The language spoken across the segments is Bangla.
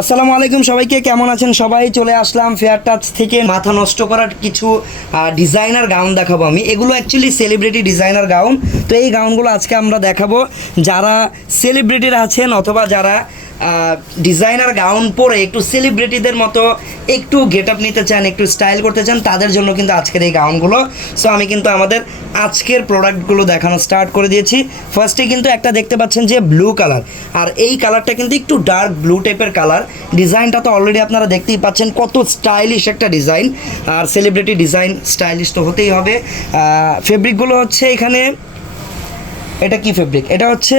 আসসালামু আলাইকুম সবাইকে, কেমন আছেন সবাই? চলে আসলাম ফেয়ার টাচ থেকে মাথা নষ্ট করার কিছু ডিজাইনার গাউন দেখাবো আমি। এগুলো অ্যাকচুয়ালি সেলিব্রিটি ডিজাইনার গাউন। তো এই গাউনগুলো আজকে আমরা দেখাবো। যারা সেলিব্রিটিরা আছেন অথবা যারা ডিজাইনার গাউন পরে একটু সেলিব্রিটিদের মতো একটু গেট আপ নিতে চান, একটু স্টাইল করতে চান, তাদের জন্য কিন্তু আজকের এই গাউনগুলো। সো আমি কিন্তু আমাদের আজকের প্রোডাক্টগুলো দেখানো স্টার্ট করে দিয়েছি। ফার্স্টে কিন্তু একটা দেখতে পাচ্ছেন যে ব্লু কালার, আর এই কালারটা কিন্তু একটু ডার্ক ব্লু টাইপের কালার। ডিজাইনটা তো অলরেডি আপনারা দেখতেই পাচ্ছেন, কত স্টাইলিশ একটা ডিজাইন। আর সেলিব্রিটি ডিজাইন স্টাইলিশ তো হতেই হবে। ফেব্রিকগুলো হচ্ছে এখানে, এটা কি ফেব্রিক? এটা হচ্ছে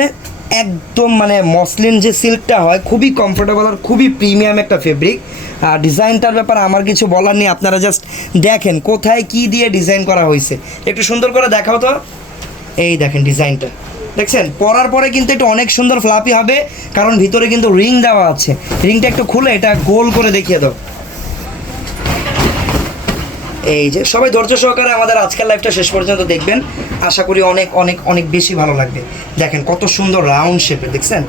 একদম মানে মসলিন যে সিল্কটা হয়, খুবই কমফোর্টেবল আর খুবই প্রিমিয়াম একটা ফেব্রিক। আর ডিজাইনটার ব্যাপারে আমার কিছু বলার নেই, আপনারা জাস্ট দেখেন কোথায় কি দিয়ে ডিজাইন করা হয়েছে। একটু সুন্দর করে দেখাও তো। এই দেখেন ডিজাইনটা, দেখছেন? পরার পরে কিন্তু এটা অনেক সুন্দর ফ্লাপি হবে, কারণ ভিতরে কিন্তু রিং দেওয়া আছে। রিংটা একটু খুলে এটা গোল করে দেখিয়ে দাও। এই যে সবাই ধৈর্য সহকারে আমাদের আজকের লাইভটা শেষ পর্যন্ত দেখবেন, আশা করি অনেক অনেক অনেক বেশি ভালো লাগবে। দেখেন কত সুন্দর রাউন্ড শেপের, দেখছেন?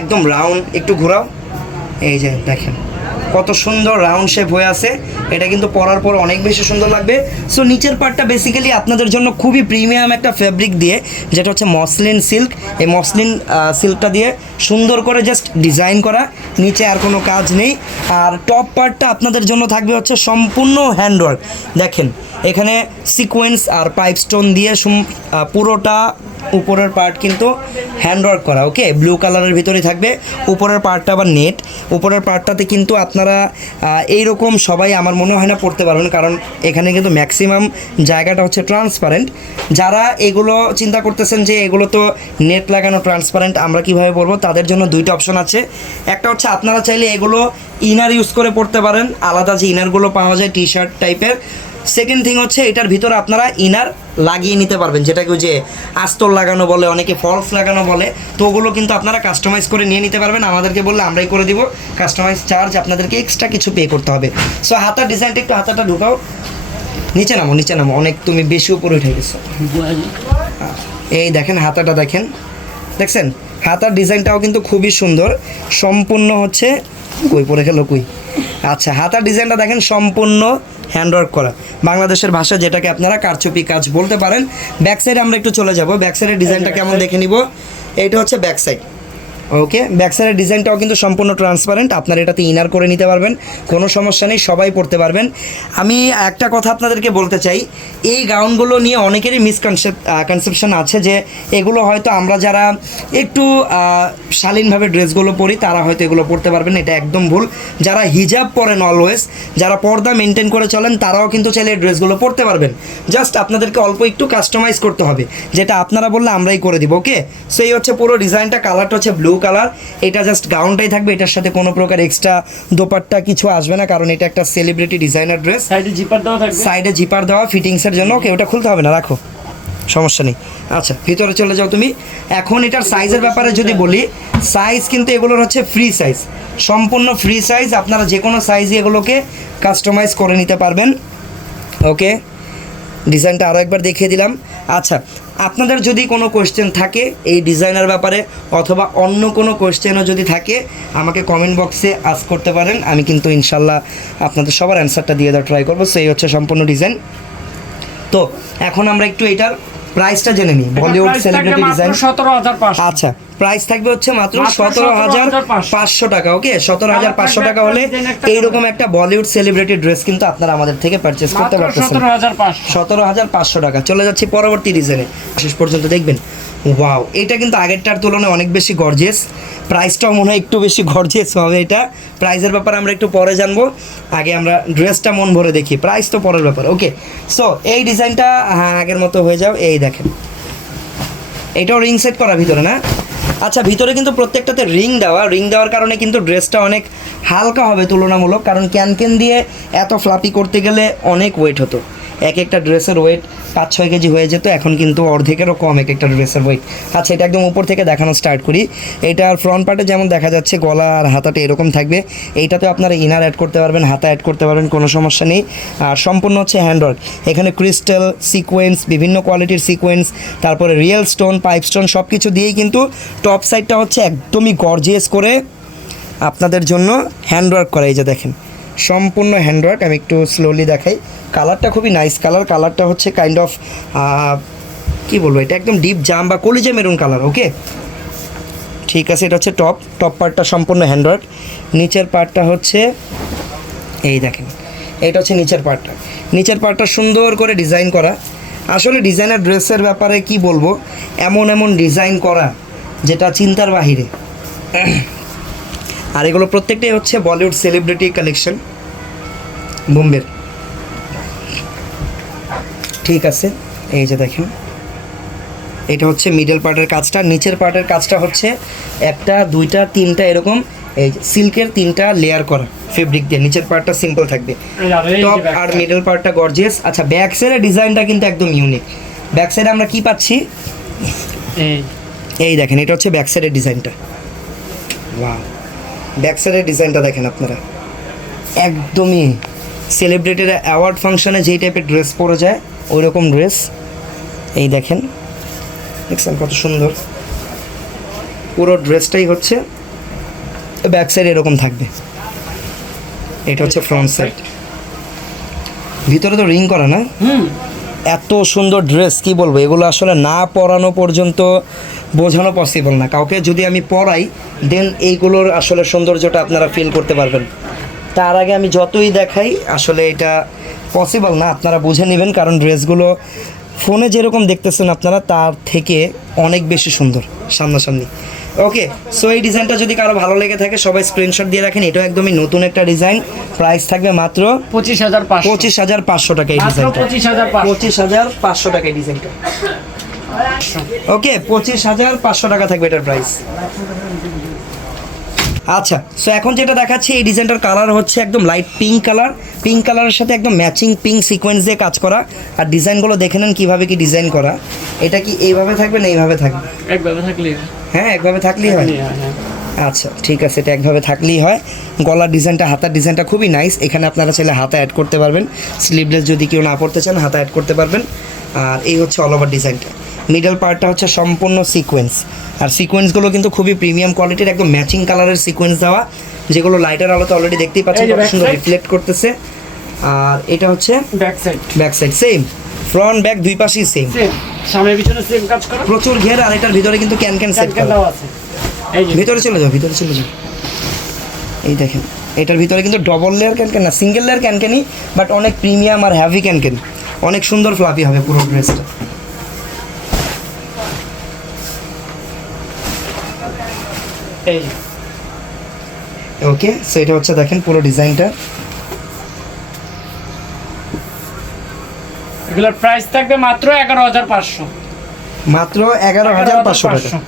একদম রাউন্ড, একটু ঘোরাও। এই যে দেখেন কত সুন্দর রাউন্ড শেপ হয়ে আছে। এটা কিন্তু পরার পর অনেক বেশি সুন্দর লাগবে। সো নিচের পার্টটা বেসিক্যালি আপনাদের জন্য খুবই প্রিমিয়াম একটা ফেব্রিক দিয়ে, যেটা হচ্ছে মসলিন সিল্ক। এই মসলিন সিল্কটা দিয়ে সুন্দর করে জাস্ট ডিজাইন করা, নিচে আর কোনো কাজ নেই। আর টপ পার্টটা আপনাদের জন্য থাকবে হচ্ছে সম্পূর্ণ হ্যান্ডওয়ার্ক। দেখেন এখানে সিকোয়েন্স আর পাইপ স্টোন দিয়ে পুরোটা উপরের পার্ট কিন্তু হ্যান্ডওয়ার্ক করা। ওকে, ব্লু কালারের ভিতরেই থাকবে। উপরের পার্টটা আবার নেট। উপরের পার্টটাতে কিন্তু আপনারা এইরকম সবাই আমার মনে হয় না পড়তে পারবেন, কারণ এখানে কিন্তু ম্যাক্সিমাম জায়গাটা হচ্ছে ট্রান্সপারেন্ট। যারা এগুলো চিন্তা করতেছেন যে এগুলো তো নেট লাগানো ট্রান্সপারেন্ট, আমরা কীভাবে পরবো, তাদের জন্য দুইটা অপশন আছে। একটা হচ্ছে আপনারা চাইলে এগুলো ইনার ইউজ করে পড়তে পারেন, আলাদা যে ইনারগুলো পাওয়া যায় টি শার্ট টাইপের। সেকেন্ড থিং হচ্ছে এটার ভিতরে আপনারা ইনার লাগিয়ে নিতে পারবেন, যেটাকে যে আস্তর লাগানো বলে, অনেকে ফলস লাগানো বলে। তো ওগুলো কিন্তু আপনারা কাস্টমাইজ করে নিয়ে নিতে পারবেন, আমাদেরকে বললে আমরাই করে দিব। কাস্টমাইজ চার্জ আপনাদেরকে এক্সট্রা কিছু পে করতে হবে। সো হাতার ডিজাইনটা একটু, হাতাটা ঢুকাও। নিচে নামো, নিচে নামো, অনেক তুমি বেশি উপরে উঠে গেছো। এই দেখেন হাতাটা, দেখেন, দেখছেন? হাতার ডিজাইনটাও কিন্তু খুবই সুন্দর, সম্পূর্ণ হচ্ছে কই পরে গেল কই। আচ্ছা, হাতার ডিজাইনটা দেখেন সম্পূর্ণ হ্যান্ডওয়ার্ক করা, বাংলাদেশের ভাষা যেটাকে আপনারা কারচুপি কাজ বলতে পারেন। ব্যাক সাইডে আমরা একটু চলে যাব। ব্যাক সাইডের ডিজাইনটা কেমন দেখে নিব। এইটা হচ্ছে ব্যাক সাইড। ওকে, ব্যাক সাইডের ডিজাইনটাও কিন্তু সম্পূর্ণ ট্রান্সপারেন্ট, আপনারা এটাতে ইনার করে নিতে পারবেন, কোনো সমস্যা নেই, সবাই পরতে পারবেন। আমি একটা কথা আপনাদেরকে বলতে চাই, এই গাউনগুলো নিয়ে অনেকেরই মিসকনসেপশন আছে যে এগুলো হয়তো আমরা যারা একটু শালীনভাবে ড্রেসগুলো পরি তারা হয়তো এগুলো পরতে পারবেন। এটা একদম ভুল। যারা হিজাব পরেন অলওয়েজ, যারা পর্দা মেনটেন করে চলেন, তারাও কিন্তু চাইলে এই ড্রেসগুলো পরতে পারবেন। জাস্ট আপনাদেরকে অল্প একটু কাস্টমাইজ করতে হবে, যেটা আপনারা বললে আমরাই করে দিব। ওকে, সো এই হচ্ছে পুরো ডিজাইনটা। কালারটা হচ্ছে ব্লু কালার। এটা জাস্ট গাউনটাই থাকবে, এটার সাথে কোনো প্রকার এক্সট্রা দোপাট্টা কিছু আসবে না, কারণ এটা একটা সেলিব্রিটি ডিজাইনার ড্রেস। সাইডে জিপার দেওয়া থাকবে, সাইডে জিপার দেওয়া ফিটিংসের জন্য। ওকে, ওটা খুলতে হবে না, রাখো, সমস্যা নেই। আচ্ছা, ভিতরে চলে যাও তুমি। এখন এটার সাইজের ব্যাপারে যদি বলি, সাইজ কিন্তু এগুলোর হচ্ছে ফ্রি সাইজ, সম্পূর্ণ ফ্রি সাইজ। আপনারা যে কোনো সাইজে এগুলোকে কাস্টমাইজ করে নিতে পারবেন। ওকে, ডিজাইনটা আরও একবার দেখিয়ে দিলাম। আচ্ছা, আপনাদের যদি কোনো কোয়েশ্চেন থাকে এই ডিজাইনের ব্যাপারে অথবা অন্য কোনো কোয়েশ্চেনও যদি থাকে, আমাকে কমেন্ট বক্সে আস্ক করতে পারেন। আমি কিন্তু ইনশাল্লাহ আপনাদের সবার অ্যান্সারটা দিয়ে দেওয়ার ট্রাই করবো। সেই হচ্ছে সম্পূর্ণ ডিজাইন। তো এখন আমরা একটু এটার প্রাইসটা জেনে নিই। Bollywood celebrity design 17,500। আচ্ছা, প্রাইস থাকবে হচ্ছে মাত্র 17,500 টাকা। ওকে, 17,500 টাকা হলে এইরকম একটা বলিউড সেলিব্রিটি ড্রেস কিন্তু আপনারা আমাদের থেকে পারচেস করতে পারতেছেন। 17,500 টাকা। চলে যাচ্ছি পরবর্তী ডিজাইনে, শেষ পর্যন্ত দেখবেন। ওয়াও, এটা কিন্তু আগেরটার তুলনায় অনেক বেশি গর্জিয়াস। প্রাইসটাও মনে হয় একটু বেশি গর্জিয়াস হবে। এটা প্রাইসের ব্যাপারে আমরা একটু পরে জানবো, আগে আমরা ড্রেসটা মন ভরে দেখি, প্রাইস তো পরের ব্যাপার। ওকে, সো এই ডিজাইনটা হ্যাঁ আগের মতো হয়ে যাও। এই দেখেন, এটাও রিং সেট করা ভিতরে না? আচ্ছা, ভিতরে কিন্তু প্রত্যেকটাতে রিং দেওয়া। রিং দেওয়ার কারণে কিন্তু ড্রেসটা অনেক হালকা হবে তুলনামূলক, কারণ ক্যান দিয়ে এত ফ্লাপি করতে গেলে অনেক ওয়েট হতো। এক একটা ড্রেসের ওয়েট 5-6 কেজি হয়ে যেত, এখন কিন্তু অর্ধেকেরও কম এক একটা ড্রেসের ওয়েট। আচ্ছা, এটা একদম উপর থেকে দেখানো স্টার্ট করি। এইটার ফ্রন্ট পার্টে যেমন দেখা যাচ্ছে গলা আর হাতাটা এরকম থাকবে। এইটাতে আপনারা ইনার অ্যাড করতে পারবেন, হাতা অ্যাড করতে পারবেন, কোনো সমস্যা নেই। আর সম্পূর্ণ হচ্ছে হ্যান্ডওয়ার্ক। এখানে ক্রিস্টাল সিকোয়েন্স, বিভিন্ন কোয়ালিটির সিকোয়েন্স, তারপরে রিয়েল স্টোন, পাইপ স্টোন সব কিছু দিয়েই কিন্তু টপ সাইডটা হচ্ছে একদমই গর্জিয়াস করে আপনাদের জন্য হ্যান্ডওয়ার্ক করা, এই যে দেখেন সম্পূর্ণ হ্যান্ডওয়ার্ক। আমি একটু স্লোলি দেখাই, কালারটা খুবই নাইস কালার, কালারটা হচ্ছে কাইন্ড অফ কী বলবো, এটা একদম ডিপ জাম বা কলিজা মেরুন কালার। ওকে, ঠিক আছে। এটা হচ্ছে টপ পার্টটা সম্পূর্ণ হ্যান্ডওয়ার্ক, নিচের পার্টটা হচ্ছে এই দেখেন, এটা হচ্ছে নিচের পার্টটা সুন্দর করে ডিজাইন করা। আসলে ডিজাইনার ড্রেসের ব্যাপারে কি বলবো, এমন ডিজাইন করা যেটা চিন্তার বাহিরে। আর এগুলো প্রত্যেকটাই হচ্ছে বলিউড সেলিব্রিটি কালেকশন বোম্বের। ঠিক আছে, এই যে দেখেন এটা হচ্ছে মিডল পার্টের কাজটা, নিচের পার্টের কাজটা হচ্ছে একটা দুইটা তিনটা এরকম এই সিল্কের 3টা লেয়ার করা ফেব্রিক দিয়ে। নিচের পার্টটা সিম্পল থাকবে, টপ আর মিডল পার্টটা গর্জিয়াস। আচ্ছা, ব্যাক সাইডের ডিজাইনটা কিন্তু একদম ইউনিক। ব্যাক সাইডে আমরা কি পাচ্ছি, এই দেখেন এটা হচ্ছে ব্যাক সাইডের ডিজাইনটা। ওয়াও, ব্যাক সাইডের ডিজাইনটা দেখেন আপনারা, একদমই সেলিব্রিটির অ্যাওয়ার্ড ফাংশনে যেই টাইপের ড্রেস পরে যায় ওই রকম ড্রেস। এই দেখেন, দেখছেন কত সুন্দর, পুরো ড্রেসটাই হচ্ছে ব্যাক সাইড এরকম থাকবে। এটা হচ্ছে ফ্রন্ট সাইড, ভিতরে তো রিং করা না। এত সুন্দর ড্রেস কি বলবো, এগুলো আসলে না পরানো পর্যন্ত বোঝানো পসিবল না কাউকে। যদি আমি পরাই দেন এইগুলোর আসলে সৌন্দর্যটা আপনারা ফিল করতে পারবেন। তার আগে আমি যতই দেখাই আসলে এটা পসিবল না, আপনারা বুঝে নেবেন, কারণ ড্রেসগুলো ফোনে যেরকম দেখতেছেন আপনারা তার থেকে অনেক বেশি সুন্দর সামনাসামনি। ওকে, সো এই ডিজাইনটা যদি কারো ভালো লেগে থাকে সবাই স্ক্রিনশট দিয়ে রাখেন। এটাও একদমই নতুন একটা ডিজাইন, প্রাইস থাকবে মাত্র 25,500 টাকা। এই ডিজাইনটা 25,500 টাকা এই ডিজাইনটা। ওকে, 25,500 টাকা থাকবে এটার প্রাইস। আচ্ছা, সো এখন যেটা দেখাচ্ছি এই ডিজাইনটার কালার হচ্ছে একদম লাইট পিঙ্ক কালারের সাথে একদম ম্যাচিং পিঙ্ক সিকোয়েন্স দিয়ে কাজ করা। আর ডিজাইনগুলো দেখে নেন কীভাবে কি ডিজাইন করা। এটা কি এইভাবে থাকবে না এইভাবে থাকবে? একভাবে থাকলেই, হ্যাঁ একভাবে থাকলেই হয়। আচ্ছা ঠিক আছে, এটা একভাবে থাকলেই হয়। গলার ডিজাইনটা, হাতার ডিজাইনটা খুবই নাইস। এখানে আপনারা চাইলে হাতা অ্যাড করতে পারবেন, স্লিভলেস যদি কেউ না পড়তে চান হাতা অ্যাড করতে পারবেন। আর এই হচ্ছে অল ওভার ডিজাইনটা। মিডল পার্টটা হচ্ছে সম্পূর্ণ সিকোয়েন্স, আর সিকোয়েন্সগুলো কিন্তু খুবই প্রিমিয়াম কোয়ালিটির, একদম ম্যাচিং কালারের সিকোয়েন্স দেওয়া, যেগুলো লাইটের আলোতে অলরেডি দেখতেই পাচ্ছেন কত সুন্দর রিফ্লেক্ট করতেছে। আর এটা হচ্ছে back side same, front back দুই পাশেই সেম, সামনে পিছনে সেম কাজ করা, প্রচুর ঘের। আর এটার ভিতরে কিন্তু ক্যান সেট করা আছে। ভিতরে চলে যাও। এই দেখেন এটার ভিতরে কিন্তু ডবল লেয়ার ক্যানকেন না, সিঙ্গেল লেয়ার ক্যানকেনই, বাট অনেক প্রিমিয়াম আর হ্যাভি ক্যানকেন, অনেক সুন্দর ফ্লাফি হবে পুরো ড্রেসটা। ওকে, সো এটা হচ্ছে দেখেন পুরো ডিজাইনটা। এগুলোর প্রাইস থাকবে মাত্র 11,500, মাত্র 11,500 টাকা।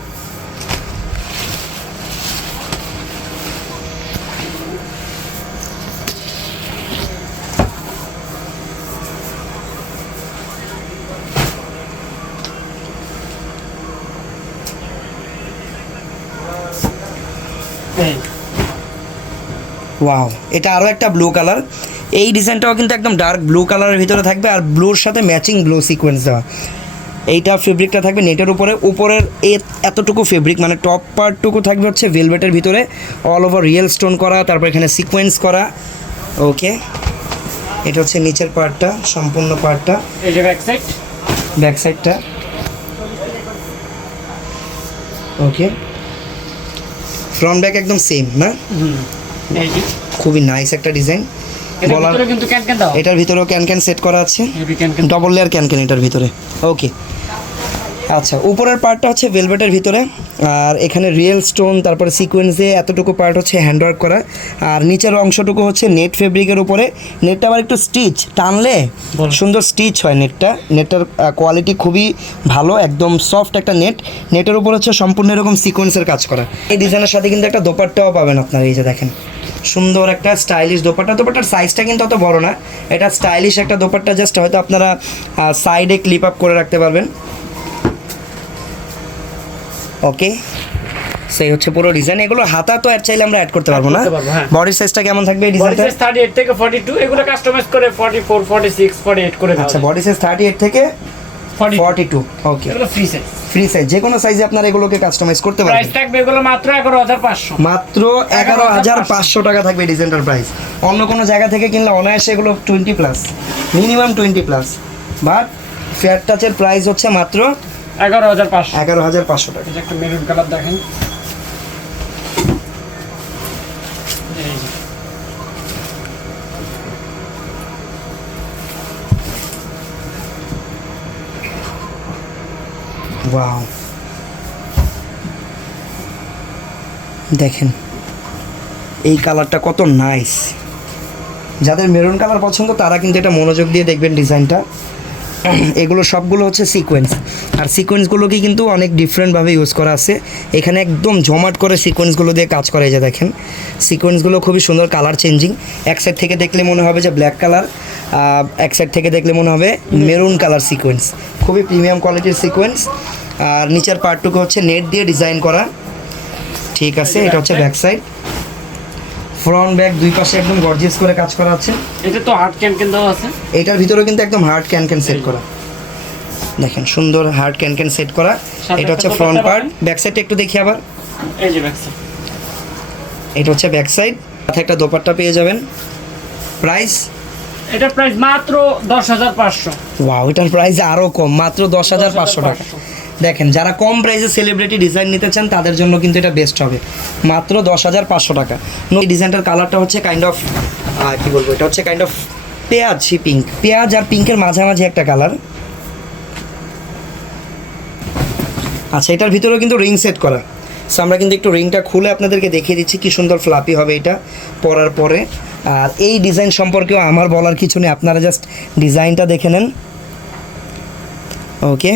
ওয়াও, এটা আরও একটা ব্লু কালার। এই ডিজাইনটাও কিন্তু একদম ডার্ক ব্লু কালারের ভিতরে থাকবে, আর ব্লুর সাথে ম্যাচিং ব্লু সিকোয়েন্স দেওয়া। এইটা ফেব্রিকটা থাকবে নেটের উপরে, উপরের এতটুকু ফেব্রিক মানে টপ পার্টটুকু থাকবে হচ্ছে ভেলভেটের ভিতরে, অল ওভার রিয়েল স্টোন করা, তারপর এখানে সিকোয়েন্স করা। ওকে, এটা হচ্ছে নিচের পার্টটা, সম্পূর্ণ পার্টটা। এই যে ব্যাক সাইডটা। ওকে, ফ্রন্ট ব্যাক একদম সেম না? খুবই নাইস একটা ডিজাইন। এটার ভিতরেও ক্যান সেট করা আছে, ডবল লেয়ার ক্যান এটার ভিতরে। ওকে, আচ্ছা উপরের পার্টটা হচ্ছে ভেলভেটের ভিতরে, আর এখানে রিয়েল স্টোন তারপরে সিকোয়েন্স দিয়ে এতটুকু পার্ট হচ্ছে হ্যান্ডওয়ার্ক করা, আর নিচের অংশটুকু হচ্ছে নেট ফেব্রিকের উপরে। নেটটা আবার একটু স্টিচ টানলে সুন্দর স্টিচ হয়। নেটটার কোয়ালিটি খুবই ভালো, একদম সফট একটা নেটের উপর হচ্ছে সম্পূর্ণ এরকম সিকোয়েন্সের কাজ করা। এই ডিজাইনের সাথে কিন্তু একটা দোপাট্টাও পাবেন আপনারা। এই যে দেখেন সুন্দর একটা স্টাইলিশ দোপাট্টার সাইজটা কিন্তু অত বড় না, এটা স্টাইলিশ একটা দোপাট্টা, জাস্ট হয়তো আপনারা সাইডে ক্লিপ আপ করে রাখতে পারবেন। ওকে, সেই হচ্ছে পুরো ডিজাইন। এগুলো হাতা তো অ্যাড চাইলে আমরা অ্যাড করতে পারবো না। বডি সাইজটা কেমন থাকবে এই ডিজাইনটা? 38 থেকে 42, এগুলো কাস্টমাইজ করে 44, 46, 48 করে। আচ্ছা, বডি সাইজ 38 থেকে 42 ওকে এগুলো ফ্রি সাইজ। ফ্রি সাইজ, যে কোনো সাইজে আপনারা এগুলোকে কাস্টমাইজ করতে প্রাইস পারবেন। থাকবে এগুলো মাত্র 11,500। মাত্র 11,500 টাকা থাকবে ডিজাইনটার প্রাইস। অন্য কোনো জায়গা থেকে কিনলে অনায়াসে এগুলো 20 plus, minimum 20 plus, but fair টাচের প্রাইস হচ্ছে মাত্র 11,500। 11,500 টাকা। এই যে একটা মেরুন কালার দেখেন, এই যে ওয়াও, দেখেন এই কালারটা কত নাইস। যাদের মেরুন কালার পছন্দ তারা কিন্তু এটা মনোযোগ দিয়ে দেখবেন ডিজাইনটা। এগুলো সবগুলো হচ্ছে সিকোয়েন্স, আর সিকোয়েন্সগুলোকে কিন্তু অনেক ডিফারেন্টভাবে ইউজ করা আছে। এখানে একদম জমাট করে সিকোয়েন্সগুলো দিয়ে কাজ করা, এই যে দেখেন সিকোয়েন্সগুলো খুবই সুন্দর, কালার চেঞ্জিং। এক সাইড থেকে দেখলে মনে হবে যে ব্ল্যাক কালার, এক সাইড থেকে দেখলে মনে হবে মেরুন কালার সিকোয়েন্স। খুবই প্রিমিয়াম কোয়ালিটির সিকোয়েন্স। আর নিচের পার্টটুকু হচ্ছে নেট দিয়ে ডিজাইন করা, ঠিক আছে। এটা হচ্ছে ব্যাক সাইড, ফ্রন্ট ব্যাক দুই পাশে একদম গর্জিয়াস করে কাজ করা আছে। এটা তো হার্ড ক্যান দেওয়া আছে। এটার ভিতরেও কিন্তু একদম হার্ড ক্যান সেট করা, দেখেন সুন্দর হার্ড ক্যান সেট করা। এটা হচ্ছে ফ্রন্ট পার্ট। ব্যাক সাইডটা একটু দেখি আবার, এই যে ব্যাক সাইড, এটা হচ্ছে ব্যাক সাইড। সাথে একটা দোপাট্টা পেয়ে যাবেন। প্রাইস, এটার প্রাইস মাত্র 10,500। ওয়াও, এটার প্রাইস আরও কম, মাত্র 10,500 টাকা। দেখেন যারা কম প্রাইসে সেলিব্রিটি ডিজাইন নিতে চান তাদের জন্য কিন্তু এটা বেস্ট হবে, মাত্র 10,500 টাকা। এই ডিজাইনটার কালারটা হচ্ছে কাইন্ড অফ কী বলবো, এটা হচ্ছে কাইন্ড অফ পেঁয়াজি পিঙ্ক, পেঁয়াজ আর পিঙ্কের মাঝামাঝি একটা কালার। আচ্ছা, এটার ভিতরেও কিন্তু রিং সেট করা। সো আমরা কিন্তু একটু রিংটা খুলে আপনাদেরকে দেখিয়ে দিচ্ছি কি সুন্দর ফ্লাপি হবে এটা পরার পরে। আর এই ডিজাইন সম্পর্কেও আমার বলার কিছু নেই, আপনারা জাস্ট ডিজাইনটা দেখে নেন। ওকে,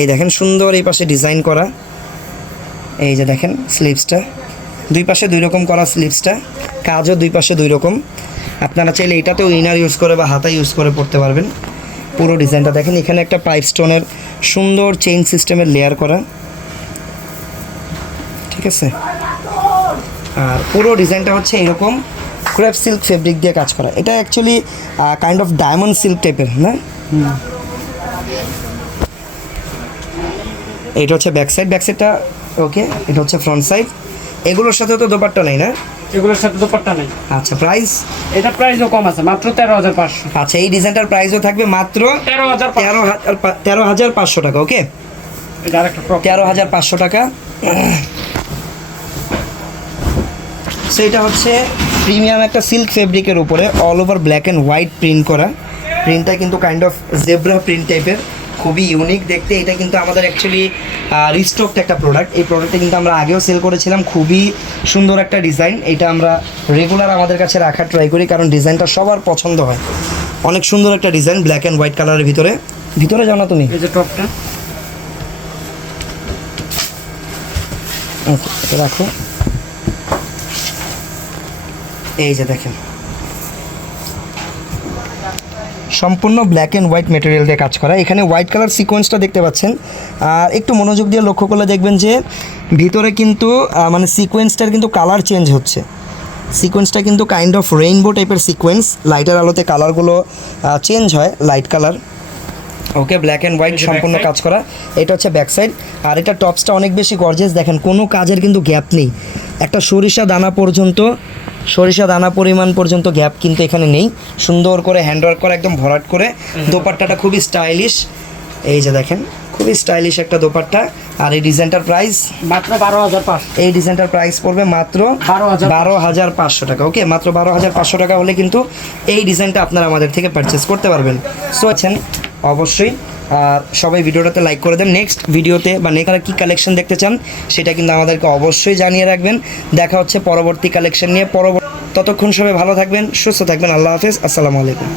এই দেখেন সুন্দর এই পাশে ডিজাইন করা, এই যে দেখেন স্লিভসটা দুই পাশে দুই রকম করা, স্লিভসটা কাজও দুই পাশে দুই রকম। আপনারা চাইলে এটাতেও ইনার ইউজ করে বা হাতা ইউজ করে পড়তে পারবেন। পুরো ডিজাইনটা দেখেন, এখানে একটা পাইপ স্টোনের সুন্দর চেইন সিস্টেমের লেয়ার করা, ঠিক আছে। আর পুরো ডিজাইনটা হচ্ছে এরকম ক্রেপ সিল্ক ফেব্রিক দিয়ে কাজ করা। এটা actually kind of diamond silk টাইপের, না? এটা হচ্ছে ব্যাক সাইড, ব্যাক সাইডটা ওকে। এটা হচ্ছে ফ্রন্ট সাইড। এগুলোর সাথে তো দোপাট্টা নেই, না? এগুলোর সাথে দোপাট্টা নেই। আচ্ছা, প্রাইস? এটা প্রাইসও কম আছে, মাত্র 13,500। আচ্ছা, এই ডিজাইনটার প্রাইসও থাকবে মাত্র 13,500 টাকা। ওকে, এটা আরেকটা টপ, 13,500 টাকা। সেটা হচ্ছে প্রিমিয়াম একটা সিল্ক ফেব্রিকের উপরে all over black and white print করা। প্রিন্টটা কিন্তু কাইন্ড অফ জেব্রা প্রিন্ট টাইপের, খুবই ইউনিক দেখতে। এটা কিন্তু আমাদের অ্যাকচুয়ালি রিস্টকড একটা প্রোডাক্ট। এই প্রোডাক্টটা কিন্তু আমরা আগেও সেল করেছিলাম। খুবই সুন্দর একটা ডিজাইন। এটা আমরা রেগুলার আমাদের কাছে রাখার ট্রাই করি, কারণ ডিজাইনটা সবার পছন্দ হয়। অনেক সুন্দর একটা ডিজাইন, ব্ল্যাক অ্যান্ড হোয়াইট কালারের ভিতরে। ভিতরে যাও না তুমি, এই যে টপটা, ওকে এটা রাখো। এই যে দেখেন সম্পূর্ণ ব্ল্যাক অ্যান্ড হোয়াইট মেটেরিয়াল দিয়ে কাজ করা। এখানে হোয়াইট কালার সিকোয়েন্সটা দেখতে পাচ্ছেন। আর একটু মনোযোগ দিয়ে লক্ষ্য করলে দেখবেন যে ভিতরে কিন্তু মানে সিকোয়েন্সটার কিন্তু কালার চেঞ্জ হচ্ছে। সিকোয়েন্সটা কিন্তু কাইন্ড অফ রেইনবো টাইপের সিকোয়েন্স। লাইটের আলোতে কালারগুলো চেঞ্জ হয়, light colour. Okay, black and white সম্পূর্ণ কাজ করা। এটা হচ্ছে ব্যাক সাইড। আর এটা টপসটা অনেক বেশি গর্জিয়াস, দেখেন কোনো কাজের কিন্তু গ্যাপ নেই। একটা সরিষা দানা পরিমাণ পর্যন্ত গ্যাপ কিন্তু এখানে নেই। সুন্দর করে হ্যান্ডওয়ার্ক করা, একদম ভরাট করে। দোপাট্টাটা খুবই স্টাইলিশ, এই যে দেখেন খুবই স্টাইলিশ একটা দোপাট্টা। আর এই ডিজাইনটার প্রাইস মাত্র 12,500। এই ডিজাইনটার প্রাইস পড়বে মাত্র 12,500 টাকা। ওকে, মাত্র 12,500 টাকা হলে কিন্তু এই ডিজাইনটা আপনারা আমাদের থেকে পারচেস করতে পারবেন। সো আছেন অবশ্যই সবাই ভিডিওটাতে লাইক করে দেন। নেক্সট ভিডিওতে বা নেক্সট কী কালেকশন দেখতে চান সেটা কিন্তু আমাদেরকে অবশ্যই জানিয়ে রাখবেন। দেখা হচ্ছে পরবর্তী কালেকশন নিয়ে। ততক্ষণ সবাই ভালো থাকবেন, সুস্থ থাকবেন। আল্লাহ হাফেজ, আসসালামু আলাইকুম।